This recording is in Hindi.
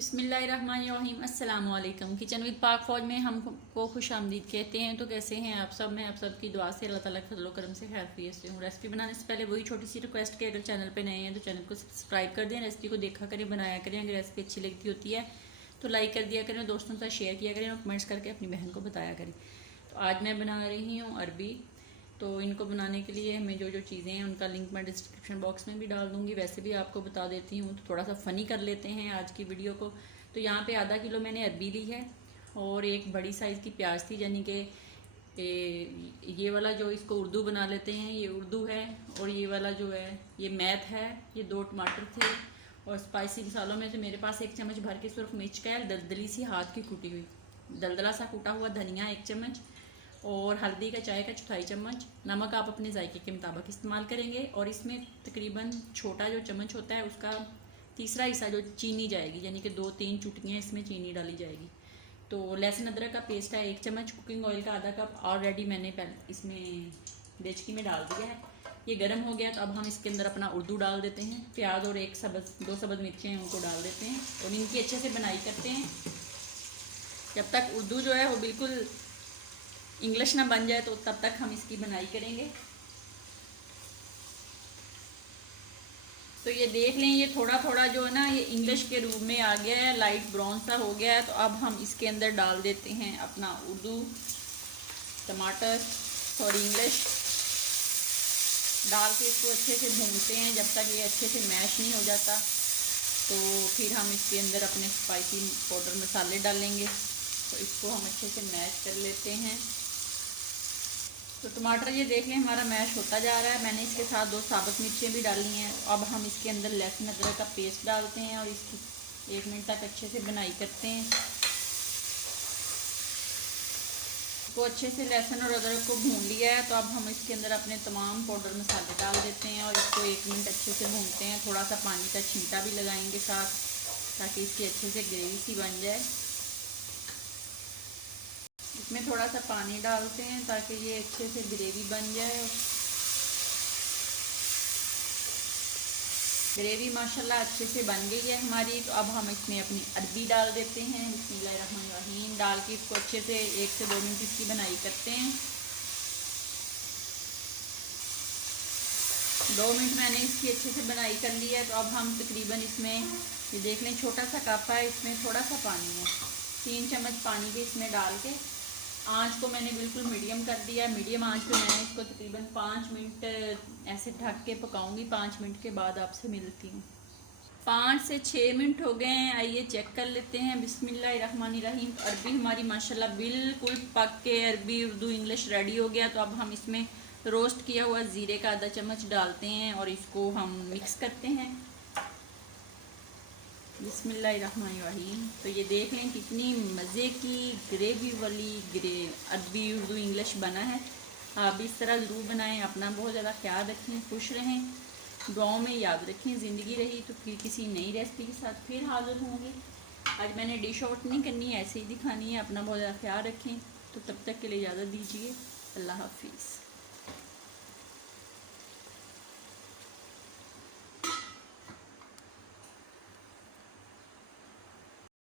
बिस्मिल्लाहिर्रहमानिर्रहीम अस्सलाम वालेकुम। किचन विद पाक फौज में हमको खुश आमदीद कहते हैं। तो कैसे हैं आप सब? मैं आप सब की दुआ से अल्लाह ताला के फजल करम से खैरियत से हूँ। रेसिपी बनाने से पहले वही छोटी सी रिक्वेस्ट कि अगर चैनल पे नए हैं तो चैनल को सब्सक्राइब कर दें, रेसिपी को देखा करें, बनाया करें। अगर रेसिपी अच्छी लगती होती है तो लाइक कर दिया करें, दोस्तों से शेयर किया करें और कमेंट्स करके अपनी बहन को बताया करें। तो आज मैं बना रही हूँ अरबी। तो इनको बनाने के लिए हमें जो जो चीज़ें हैं उनका लिंक मैं डिस्क्रिप्शन बॉक्स में भी डाल दूँगी। वैसे भी आपको बता देती हूँ। तो थोड़ा सा फ़नी कर लेते हैं आज की वीडियो को। तो यहाँ पे आधा किलो मैंने अरबी ली है और एक बड़ी साइज़ की प्याज थी, यानी कि ये वाला जो इसको उर्दू बना लेते हैं ये उर्दू है, और ये वाला जो है ये मैथ है। ये 2 टमाटर थे और स्पाइसी मसालों में से मेरे पास 1 चम्मच भर के सुरख मिर्च का है, दलदली सी हाथ की कूटी हुई, दलदला सा कूटा हुआ धनिया 1 चम्मच, और हल्दी का चाय का 1/4 चम्मच। नमक आप अपने जायके के मुताबिक इस्तेमाल करेंगे। और इसमें तकरीबन छोटा जो चम्मच होता है उसका तीसरा हिस्सा जो चीनी जाएगी, यानी कि 2-3 चुटकियाँ इसमें चीनी डाली जाएगी। तो लहसुन अदरक का पेस्ट है 1 चम्मच। कुकिंग ऑयल का आधा कप ऑलरेडी मैंने पहले इसमें देचकी में डाल दिया है। ये गर्म हो गया तो अब हम इसके अंदर अपना उर्दू डाल देते हैं। प्याज और 2 सब्ज़ मिर्चें हैं उनको डाल देते हैं और इनकी अच्छे से बनाई करते हैं जब तक उर्दू जो है वो बिल्कुल इंग्लिश ना बन जाए, तो तब तक हम इसकी बनाई करेंगे। तो ये देख लें, ये थोड़ा थोड़ा जो है ना ये इंग्लिश के रूप में आ गया है, लाइट ब्राउन सा हो गया है। तो अब हम इसके अंदर डाल देते हैं अपना उर्दू, टमाटर, सॉरी इंग्लिश डाल के इसको अच्छे से भूनते हैं जब तक ये अच्छे से मैश नहीं हो जाता। तो फिर हम इसके अंदर अपने स्पाइसी पाउडर मसाले डालेंगे। तो इसको हम अच्छे से मैश कर लेते हैं। तो टमाटर ये देख लें हमारा मैश होता जा रहा है। मैंने इसके साथ 2 साबुत मिर्चें भी डाली हैं। अब हम इसके अंदर लहसुन अदरक का पेस्ट डालते हैं और इसकी 1 मिनट तक अच्छे से बनाई करते हैं। तो अच्छे से लहसुन और अदरक को भून लिया है। तो अब हम इसके अंदर अपने तमाम पाउडर मसाले डाल देते हैं और इसको 1 मिनट अच्छे से भूनते हैं। थोड़ा सा पानी का छींटा भी लगाएंगे साथ, ताकि इसकी अच्छे से ग्रेवी सी बन जाए। इसमें थोड़ा सा पानी डालते हैं ताकि ये अच्छे से ग्रेवी बन जाए। ग्रेवी माशाल्लाह अच्छे से बन गई है हमारी। तो अब हम इसमें अपनी अरबी डाल देते हैं। बिस्मिल्लाहिर्रहमानिर्रहीम डाल के इसको अच्छे से 1 से 2 मिनट इसकी बनाई करते हैं। 2 मिनट मैंने इसकी अच्छे से बनाई कर ली है। तो अब हम तकरीबन इसमें ये देख लें छोटा सा कप है, इसमें थोड़ा सा पानी है, 3 चम्मच पानी भी इसमें डाल के आँच को मैंने बिल्कुल मीडियम कर दिया। मीडियम आँच पे मैंने इसको तकरीबन 5 मिनट ऐसे ढक के पकाऊंगी। 5 मिनट के बाद आपसे मिलती हूँ। 5 से 6 मिनट हो गए हैं, आइए चेक कर लेते हैं। बिस्मिल्लाहिर्रहमानिर्रहीम। अरबी हमारी माशाल्लाह बिल्कुल पक के अरबी उर्दू इंग्लिश रेडी हो गया। तो अब हम इसमें रोस्ट किया हुआ ज़ीरे का आधा चम्मच डालते हैं और इसको हम मिक्स करते हैं। बिस्मिल्लाहिर्रहमानिर्रहीम। तो ये देख लें कितनी मज़े की ग्रेवी वाली अरबी उर्दू इंग्लिश बना है। आप भी इस तरह ज़रूर बनाएं। अपना बहुत ज़्यादा ख्याल रखें, खुश रहें, दुआओं में याद रखें। ज़िंदगी रही तो फिर किसी नई रेसिपी के साथ फिर हाज़िर होंगे। आज मैंने डिश आउट नहीं करनी, ऐसे ही दिखानी है। अपना बहुत ज़्यादा ख्याल रखें। तो तब तक के लिए इजाज़त दीजिए। अल्लाह हाफिज़।